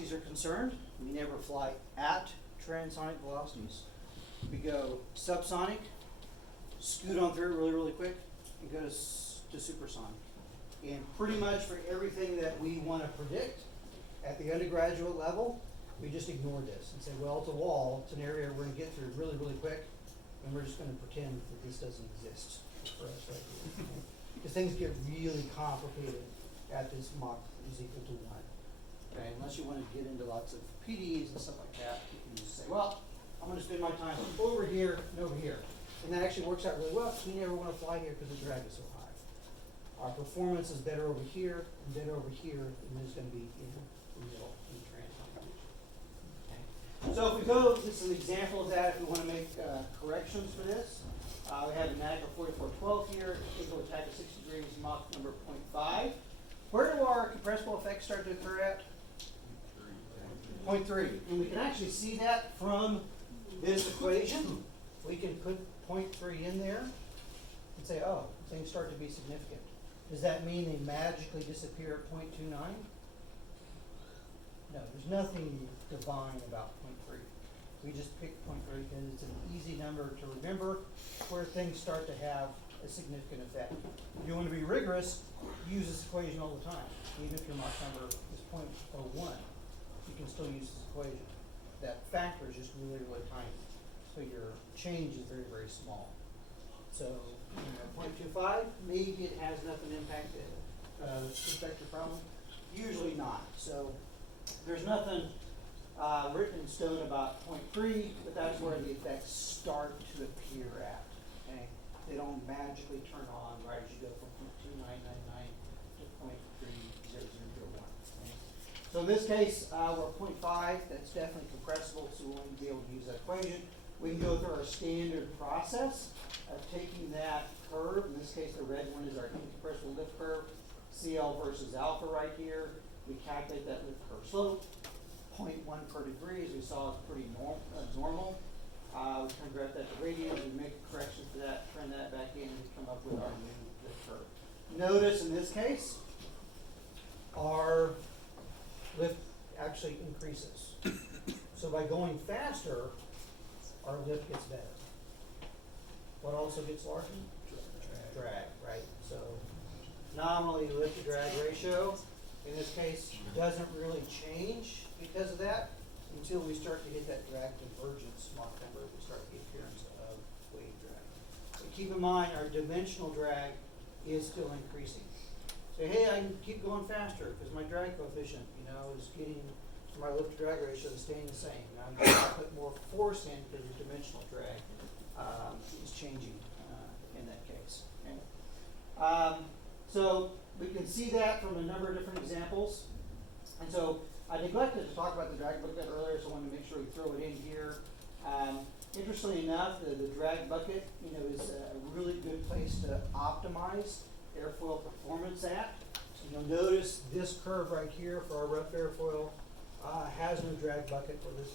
velocities are concerned, we never fly at transonic velocities. We go subsonic, scoot on through really, really quick, and go to supersonic. And pretty much for everything that we want to predict at the undergraduate level, we just ignore this and say, well, it's a wall, it's an area we're going to get through really, really quick, and we're just going to pretend that this doesn't exist for us right here. Because things get really complicated at this Mach is equal to 1. Okay, unless you want to get into lots of PDs and stuff like that, you can just say, well, I'm going to spend my time over here and over here. And that actually works out really well because we never want to fly here because the drag is so high. Our performance is better over here and better over here, and there's going to be in the middle in the transonic region. Okay. So if we go, this is an example of that if we want to make corrections for this. We have a mag of 4412 here, equal attack of 60 degrees, Mach number 0.5. Where do our compressible effects start to occur at? 0.3. And we can actually see that from this equation. We can put 0.3 in there and say, oh, things start to be significant. Does that mean they magically disappear at 0.29? No, there's nothing divine about 0.3. We just pick 0.3 because it's an easy number to remember where things start to have a significant effect. If you want to be rigorous, use this equation all the time. Even if your Mach number is 0.01, you can still use this equation. That factor is just really, really tiny. So your change is very, very small. So, 0.25, maybe it has enough an impact to affect your problem. Usually not. So there's nothing written in stone about 0.3, but that's where the effects start to appear at. Okay? They don't magically turn on right as you go from 0.2999 to 0.30001. Okay? So in this case, we're 0.5. That's definitely compressible, so we won't be able to use that equation. We can go through our standard process of taking that curve. In this case, the red one is our incompressible lift curve, CL versus alpha right here. We calculate that lift curve slope. 0.1 per degree, as we saw, is pretty normal. We convert that to radians, we make a correction for that, turn that back in, and we come up with our new lift curve. Notice in this case, our lift actually increases. So by going faster, our lift gets better. What also gets larger? Drag, right? So nominally lift to drag ratio, in this case, doesn't really change because of that until we start to hit that drag convergence Mach number. We start the appearance of wave drag. But keep in mind, our dimensional drag is still increasing. So hey, I can keep going faster because my drag coefficient, is getting, my lift to drag ratio is staying the same. Now I'm going to put more force in because the dimensional drag is changing in that case. Okay? So we can see that from a number of different examples. And so I neglected to talk about the drag bucket earlier, so I wanted to make sure we throw it in here. Interestingly enough, the drag bucket, is a really good place to optimize airfoil performance at. So you'll notice this curve right here for our rough airfoil has no drag bucket for this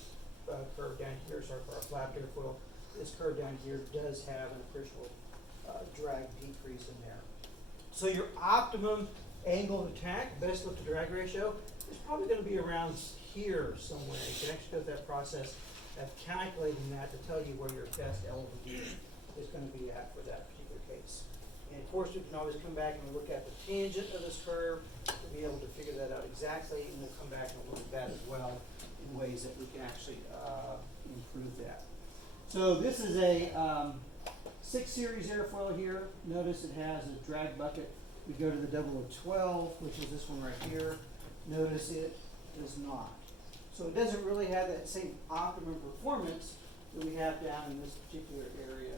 curve down here. Sorry, for our flapped airfoil. This curve down here does have an appreciable drag decrease in there. So your optimum angle of attack, best lift to drag ratio, is probably going to be around here somewhere. You can actually go through that process of calculating that to tell you where your best LVD is going to be at for that particular case. And of course, we can always come back and look at the tangent of this curve to be able to figure that out exactly, and we'll come back and look at that as well in ways that we can actually improve that. So this is a 6 series airfoil here. Notice it has a drag bucket. We go to the 0012, which is this one right here. Notice it does not. So it doesn't really have that same optimum performance that we have down in this particular area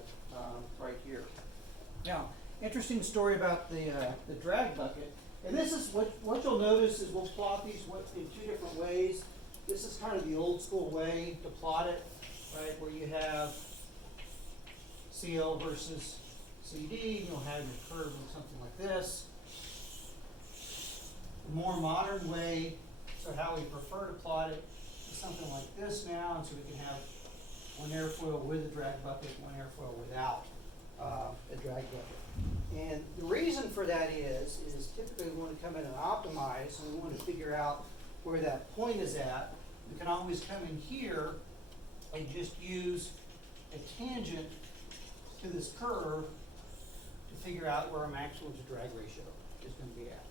right here. Now, interesting story about the drag bucket. And this is what you'll notice is we'll plot these in two different ways. This is kind of the old school way to plot it, right? Where you have CL versus CD, you'll have your curve with something like this. The more modern way, so how we prefer to plot it, is something like this now, and so we can have one airfoil with a drag bucket, one airfoil without a drag bucket. And the reason for that is typically we want to come in and optimize, and we want to figure out where that point is at, we can always come in here and just use a tangent to this curve to figure out where our maximum to drag ratio is going to be at.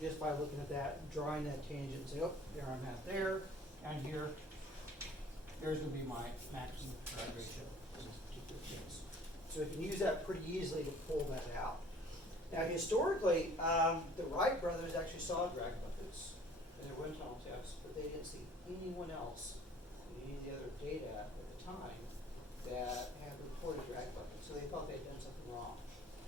Just by looking at that, drawing that tangent and say, oh, there I'm at there, and here, there's going to be my maximum drag ratio in this particular case. So we can use that pretty easily to pull that out. Now, historically, the Wright brothers actually saw drag buckets in their wind tunnel tests, but they didn't see anyone else in any of the other data at the time that had reported drag buckets. So they thought they had done something wrong.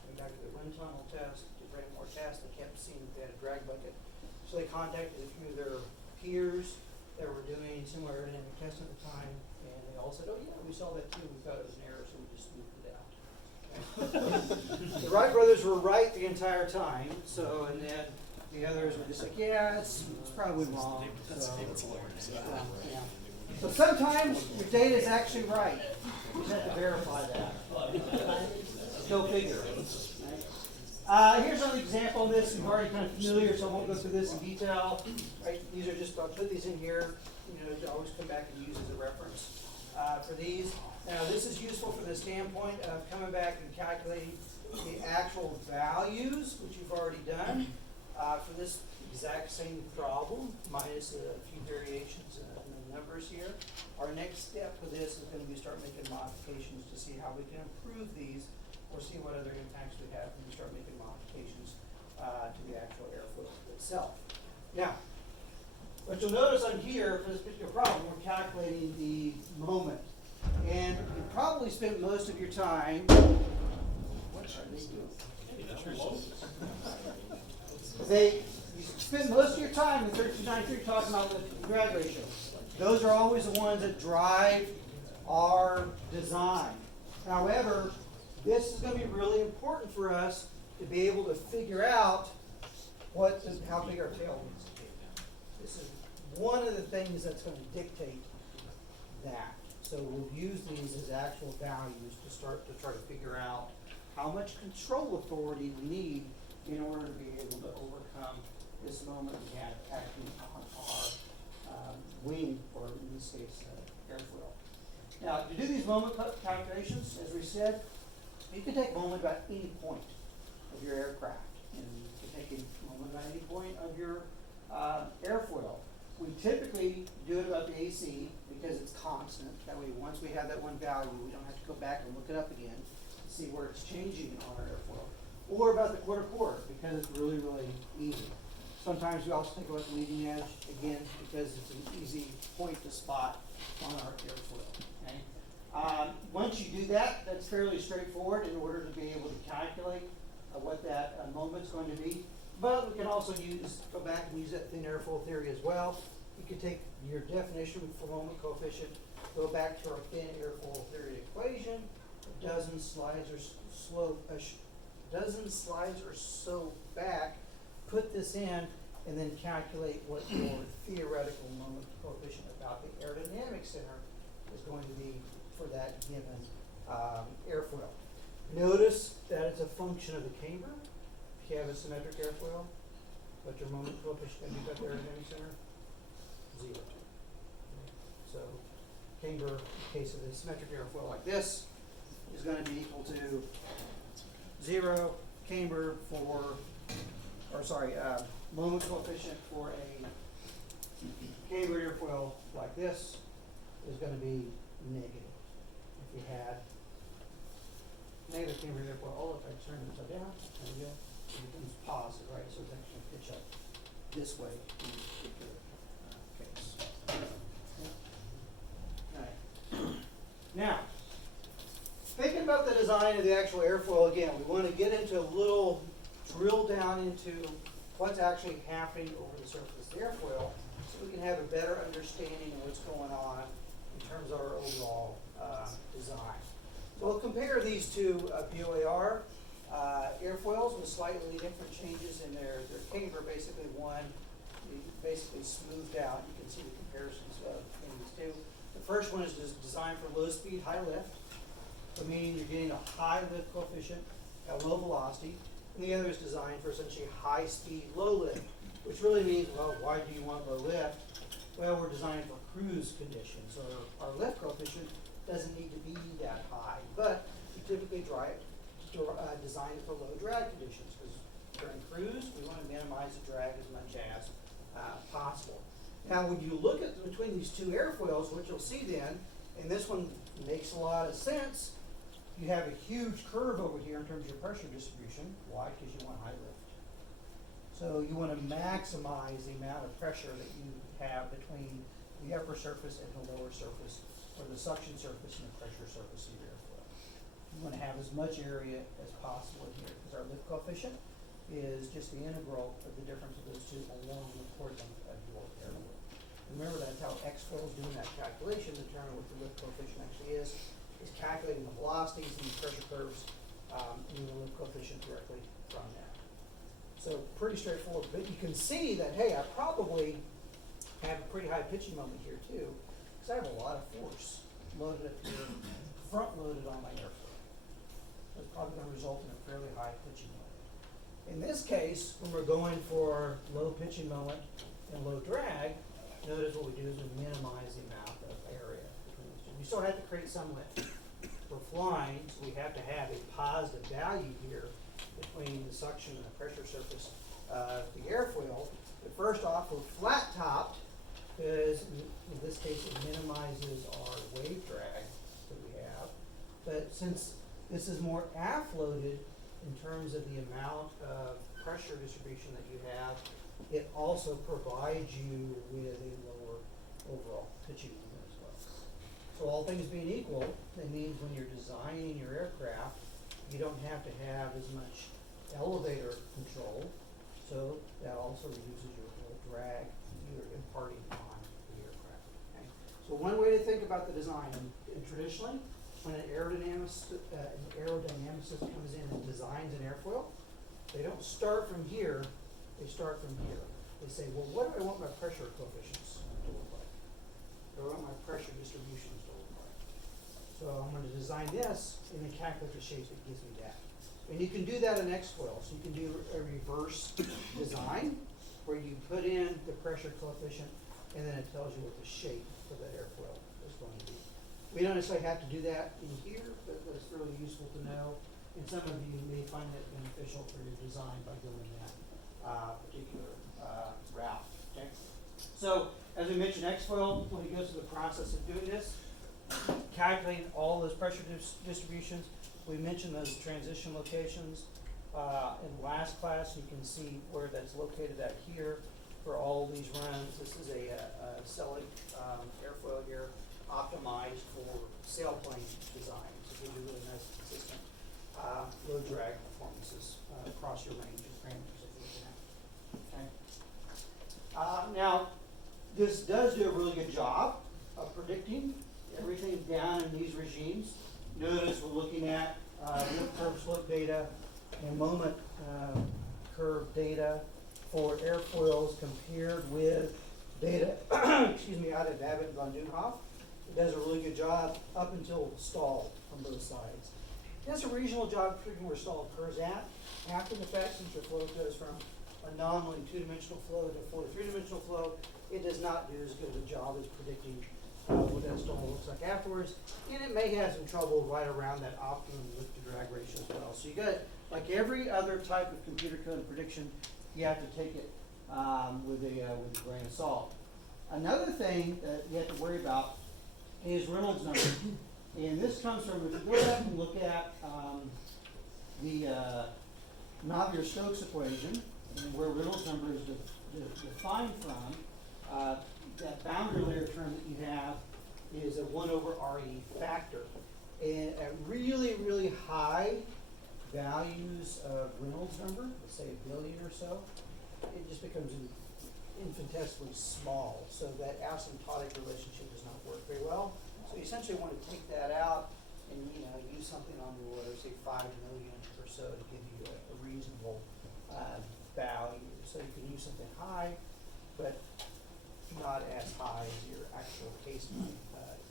Went back to the wind tunnel test, did many more tests, they kept seeing that they had a drag bucket. So they contacted a few of their peers that were doing similar aerodynamic tests at the time, and they all said, oh yeah, we saw that too, we thought it was an error, so we just moved it out. The Wright brothers were right the entire time, so, and then the others were just like, yeah, it's probably wrong. So, yeah. So sometimes your data is actually right. You just have to verify that. Go figure. Here's another example of this. You've already kind of familiar, so I won't go through this in detail. Right? These are just, I'll put these in here, to always come back and use as a reference for these. Now, this is useful from the standpoint of coming back and calculating the actual values, which you've already done, for this exact same problem, minus a few variations in the numbers here. Our next step for this is going to be start making modifications to see how we can improve these, or see what other impacts we have when we start making modifications to the actual airflow itself. Now, what you'll notice on here for this particular problem, we're calculating the moment. And you probably spent most of your time, what are they doing? You spend most of your time in 1393 talking about the drag ratio. Those are always the ones that drive our design. However, this is going to be really important for us to be able to figure out how big our tail needs to be. This is one of the things that's going to dictate that. So we'll use these as actual values to start to try to figure out how much control authority we need in order to be able to overcome this moment we have acting on our wing, or in this case, airfoil. Now, to do these moment calculations, as we said, you can take moment about any point of your aircraft, and you can take a moment about any point of your airfoil. We typically do it about the AC because it's constant. That way, once we have that one value, we don't have to go back and look it up again to see where it's changing on our airfoil. Or about the quarter because it's really, really easy. Sometimes we also think about the leading edge, again, because it's an easy point to spot on our airfoil. Okay? Once you do that, that's fairly straightforward in order to be able to calculate what that moment's going to be. But we can also go back and use that thin airfoil theory as well. You could take your definition for moment coefficient, go back to our thin airfoil theory equation, a dozen slides or so back, put this in, and then calculate what your theoretical moment coefficient about the aerodynamic center is going to be for that given airfoil. Notice that it's a function of the camber. If you have a symmetric airfoil, what's your moment coefficient going to be about the aerodynamic center? 0. So camber, in the case of the symmetric airfoil like this, is going to be equal to 0. Camber moment coefficient for a camber airfoil like this is going to be negative. If you had negative camber airfoil, if I turn it upside down, there we go, it becomes positive, right? So it's actually pitch up this way in this particular case. Okay. All right. Now, thinking about the design of the actual airfoil again, we want to get into a little drill down into what's actually happening over the surface of the airfoil so we can have a better understanding of what's going on in terms of our overall design. So we'll compare these two BOAR airfoils with slightly different changes in their camber. Basically one basically smoothed out. You can see the comparisons between these two. The first one is designed for low speed, high lift. So meaning you're getting a high lift coefficient at low velocity. And the other is designed for essentially high speed, low lift, which really means, well, why do you want low lift? Well, we're designing for cruise conditions, so our lift coefficient doesn't need to be that high, but we typically design it for low drag conditions, because during cruise, we want to minimize the drag as much as possible. Now, when you look at between these two airfoils, what you'll see then, and this one makes a lot of sense, you have a huge curve over here in terms of your pressure distribution. Why? Because you want high lift. So you want to maximize the amount of pressure that you have between the upper surface and the lower surface, or the suction surface and the pressure surface of your airfoil. You want to have as much area as possible in here, because our lift coefficient is just the integral of the difference of those two along the chord length of your airfoil. Remember, that's how X-Foil is doing that calculation to determine what the lift coefficient actually is calculating the velocities and the pressure curves and the lift coefficient directly from that. So pretty straightforward, but you can see that, hey, I probably have a pretty high pitching moment here too, because I have a lot of force loaded up here, front loaded on my airfoil. That's probably going to result in a fairly high pitching moment. In this case, when we're going for low pitching moment and low drag, notice what we do is we minimize the amount of area between these two. We still have to create some lift. We're flying, so we have to have a positive value here between the suction and the pressure surface of the airfoil. But first off, we're flat topped, because in this case it minimizes our wave drag that we have. But since this is more aft loaded in terms of the amount of pressure distribution that you have, it also provides you with a lower overall pitching moment as well. So all things being equal, it means when you're designing your aircraft, you don't have to have as much elevator control, so that also reduces your drag you're imparting on the aircraft. Okay? So one way to think about the design, and traditionally, when an aerodynamicist comes in and designs an airfoil, they don't start from here, they start from here. They say, well, what do I want my pressure coefficients to look like? What do I want my pressure distributions to look like? So I'm going to design this and then calculate the shape that gives me that. And you can do that in X-Foil. So you can do a reverse design where you put in the pressure coefficient and then it tells you what the shape of that airfoil is going to be. We don't necessarily have to do that in here, but it's really useful to know. And some of you may find that beneficial for your design by doing that particular route. Okay? So, as we mentioned, X-Foil, when it goes through the process of doing this, calculating all those pressure distributions, we mentioned those transition locations in last class. You can see where that's located at here for all these runs. This is a Selig airfoil here, optimized for sailplane design. So it gives you really nice, consistent low drag performances across your range of parameters that you're looking at. Okay. Now, this does do a really good job of predicting everything down in these regimes. Notice we're looking at lift curve slope data and moment curve data for airfoils compared with data excuse me, out of David von Duhoff. It does a really good job up until stall on both sides. It does a reasonable job predicting where stall occurs at. After the fact, since your flow goes from a nominally two-dimensional flow to a fully three-dimensional flow, it does not do as good of a job as predicting what that stall looks like afterwards, and it may have some trouble right around that optimum lift to drag ratio as well. So you got, like every other type of computer code prediction, you have to take it with a grain of salt. Another thing that you have to worry about is Reynolds number, and this comes from, if you go back and look at the Navier-Stokes equation, and where Reynolds number is defined from, that boundary layer term that you have is a 1 over RE factor. And at really, really high values of Reynolds number, let's say 1 billion or so, it just becomes infinitesimally small. So that asymptotic relationship does not work very well. So you essentially want to take that out and use something on the order, say 5 million or so, to give you a reasonable value. So you can use something high, but not as high as your actual case might be.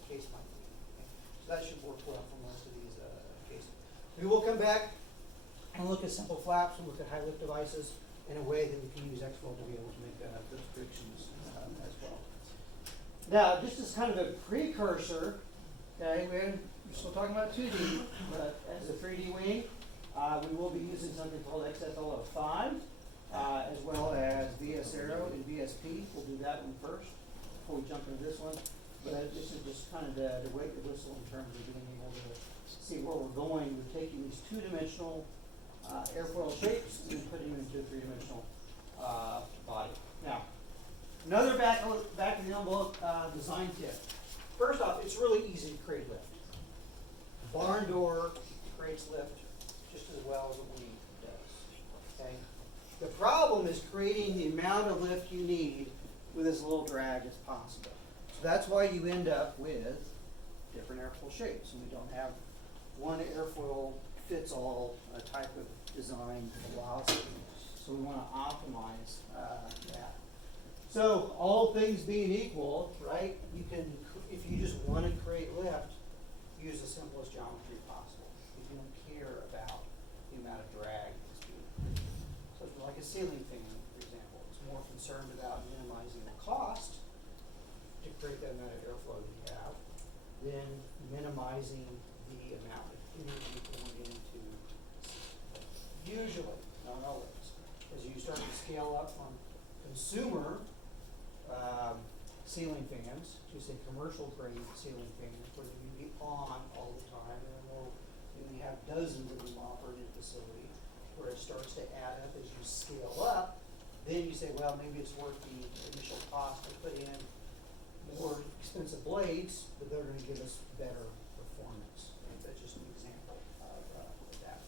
Okay. So that should work well for most of these cases. We will come back and look at simple flaps and look at high lift devices in a way that we can use X-Foil to be able to make those predictions as well. Now, just as kind of a precursor, okay, we're still talking about 2D, but as a 3D wing, we will be using something called XFL05, as well as VS Aero and VSP. We'll do that one first before we jump into this one. But this is just kind of the wake the whistle in terms of being able to see where we're going. We're taking these two-dimensional airfoil shapes and putting them into a three-dimensional body. Now, another back of the envelope design tip. First off, it's really easy to create lift. Barn door creates lift just as well as a wing does. Okay. The problem is creating the amount of lift you need with as little drag as possible. So that's why you end up with different airfoil shapes, and we don't have one airfoil fits all type of design philosophy. So we want to optimize that. So all things being equal, right? You can, if you just want to create lift, use the simplest geometry possible. If you don't care about the amount of drag that's being created. So if you're like a ceiling fan, for example, it's more concerned about minimizing the cost to create that amount of airflow that you have than minimizing the amount of energy going into, usually, not always, as you start to scale up from consumer ceiling fans to say commercial grade ceiling fans where they can be on all the time, and then we have dozens of them operating in a facility where it starts to add up as you scale up. Then you say, well, maybe it's worth the initial cost to put in more expensive blades, but they're going to give us better performance. And that's just an example of that.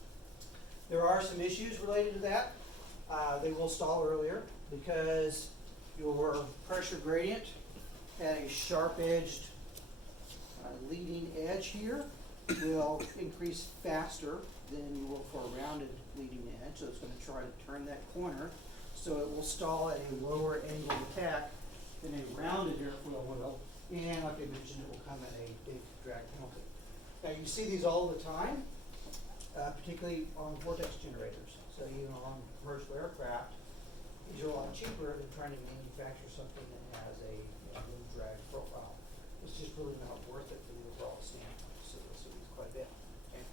There are some issues related to that. They will stall earlier because your pressure gradient at a sharp-edged leading edge here will increase faster than you will for a rounded leading edge. So it's going to try to turn that corner. So it will stall at a lower angle of attack than a rounded airfoil will. And like I mentioned, it will come at a big drag penalty. Now you see these all the time, particularly on vortex generators. So even on commercial aircraft, these are a lot cheaper than trying to manufacture something that has a low drag profile. It's just really not worth it for the overall standpoint. So this is quite a bit. Okay.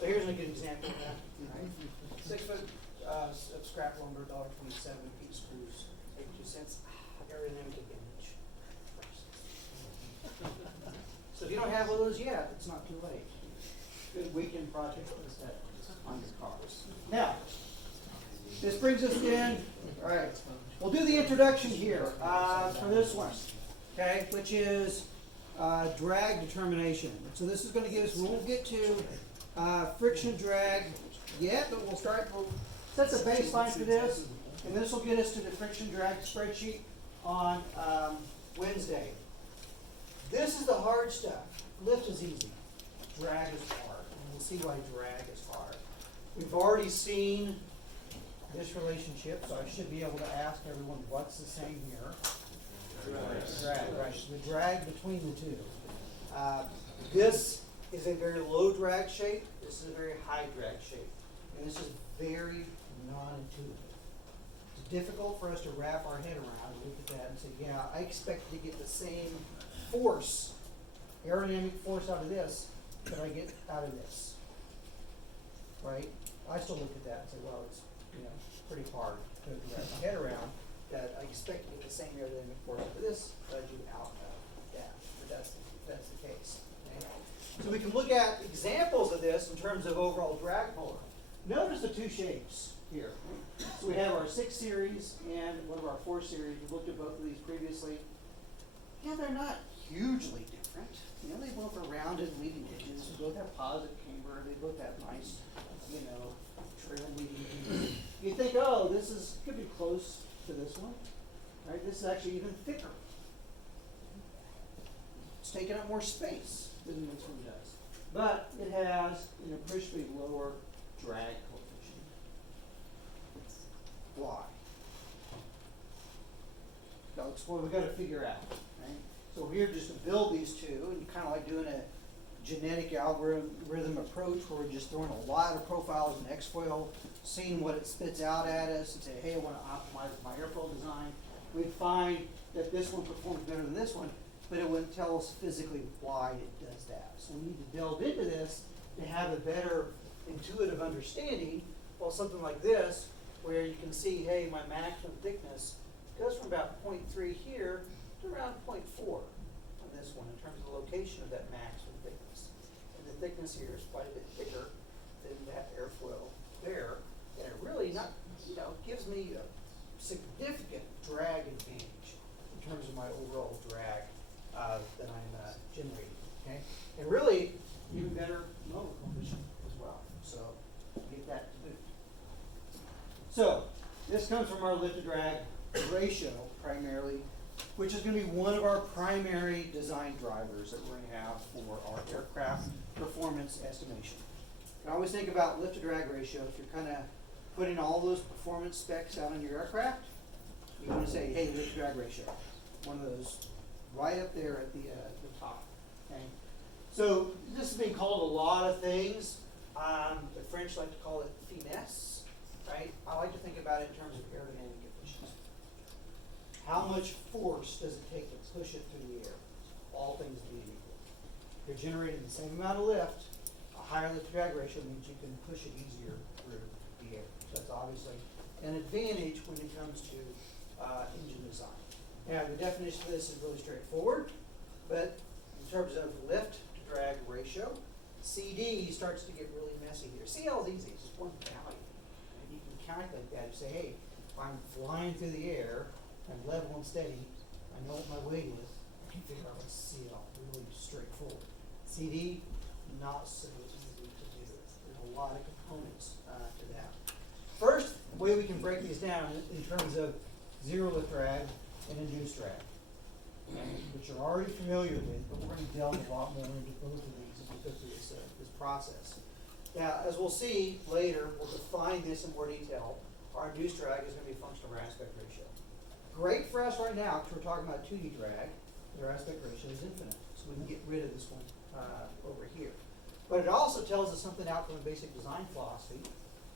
So here's a good example of that. Right? 6 foot of scrap lumber, $1.27, piece screws, 82 cents. Aerodynamic advantage. So if you don't have one of those yet, it's not too late. Good weekend project instead on your cars. Now, this brings us in. All right, we'll do the introduction here for this one, okay, which is drag determination. So this is going to give us, we won't get to friction drag yet, but we'll set the baseline for this, and this will get us to the friction drag spreadsheet on Wednesday. This is the hard stuff. Lift is easy. Drag is hard. And we'll see why drag is hard. We've already seen this relationship, so I should be able to ask everyone what's the same here. Drag, right. The drag between the two. This is a very low drag shape. This is a very high drag shape. And this is very non-intuitive. It's difficult for us to wrap our head around and look at that and say, yeah, I expect to get the same force, aerodynamic force out of this that I get out of this. Right? I still look at that and say, well, it's pretty hard to wrap my head around that I expect to get the same aerodynamic force out of this that I do out of that. But that's the case. Okay? So we can look at examples of this in terms of overall drag puller. Notice the two shapes here. So we have our 6 series and one of our 4 series. We looked at both of these previously. Yeah, they're not hugely different. They both are rounded leading edges. They both have positive camber. They both have nice, trail leading edges. You think, oh, this could be close to this one, right? This is actually even thicker. It's taking up more space than this one does. But it has an appreciably lower drag coefficient. Why? That's what we've got to figure out. Right? So we're here just to build these two, and kind of like doing a genetic algorithm approach where we're just throwing a lot of profiles in X-Foil, seeing what it spits out at us, and say, hey, I want to optimize my airfoil design. We'd find that this one performs better than this one. but it wouldn't tell us physically why it does that. So we need to delve into this to have a better intuitive understanding. Well, something like this, where you can see, hey, my maximum thickness goes from about 0.3 here to around 0.4 on this one in terms of the location of that maximum thickness. And the thickness here is quite a bit thicker than that airflow there. And it really gives me a significant drag advantage in terms of my overall drag that I'm generating. Okay, and really even better motor coefficient as well. So get that to boot. So this comes from our lift to drag ratio primarily, which is going to be one of our primary design drivers that we're going to have for our aircraft performance estimation. You can always think about lift to drag ratio if you're kind of putting all those performance specs out on your aircraft. You want to say, hey, lift to drag ratio, one of those right up there at the top. Okay, so this has been called a lot of things. The French like to call it finesse, right? I like to think about it in terms of aerodynamic efficiency. How much force does it take to push it through the air? All things being equal. You're generating the same amount of lift. A higher lift to drag ratio means you can push it easier through the air. So that's obviously an advantage when it comes to engine design. Now, the definition of this is really straightforward, but in terms of lift to drag ratio, CD starts to get really messy here. CL is easy, it's just one value. And you can calculate that. You say, hey, if I'm flying through the air, I'm level and steady, I know what my weight is, I can figure out what's CL. Really straightforward. CD, not so easy to do. There's a lot of components to that. First, the way we can break these down in terms of zero lift drag and induced drag, which you're already familiar with, but we're going to delve a lot more into both of these as we go through this process. Now, as we'll see later, we'll define this in more detail. Our induced drag is going to be a function of our aspect ratio. Great for us right now because we're talking about 2D drag, but our aspect ratio is infinite, so we can get rid of this one over here. But it also tells us something out from a basic design philosophy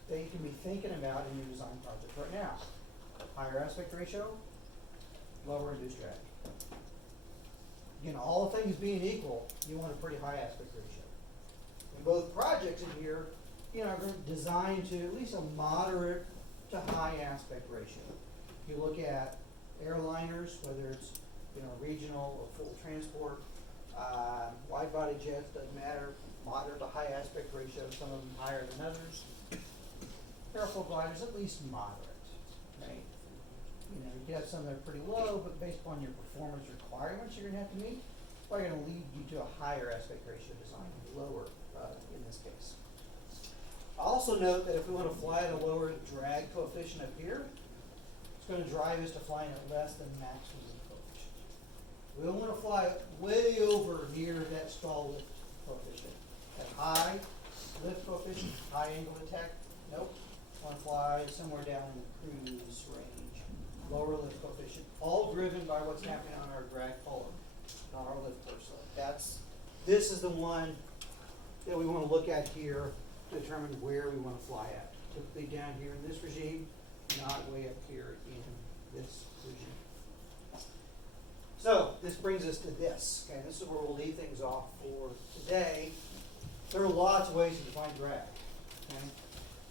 that you can be thinking about in your design project right now. Higher aspect ratio, lower induced drag. Again, all things being equal, you want a pretty high aspect ratio. And both projects in here, are designed to at least a moderate to high aspect ratio. If you look at airliners, whether it's regional or full transport, wide body jets, doesn't matter, moderate to high aspect ratio, some of them higher than others. Airfoil gliders, at least moderate, right? You can have some that are pretty low, but based upon your performance requirements you're going to have to meet, probably going to lead you to a higher aspect ratio design, lower in this case. Also note that if we want to fly at a lower drag coefficient up here, it's going to drive us to flying at less than maximum coefficient. We don't want to fly way over near that stall lift coefficient. At high lift coefficient, high angle of attack, nope. Want to fly somewhere down in the cruise range. Lower lift coefficient, all driven by what's happening on our drag column, not our lift per se. This is the one that we want to look at here to determine where we want to fly at. Typically down here in this regime, not way up here in this regime. So this brings us to this. Okay, this is where we'll leave things off for today. There are lots of ways to define drag.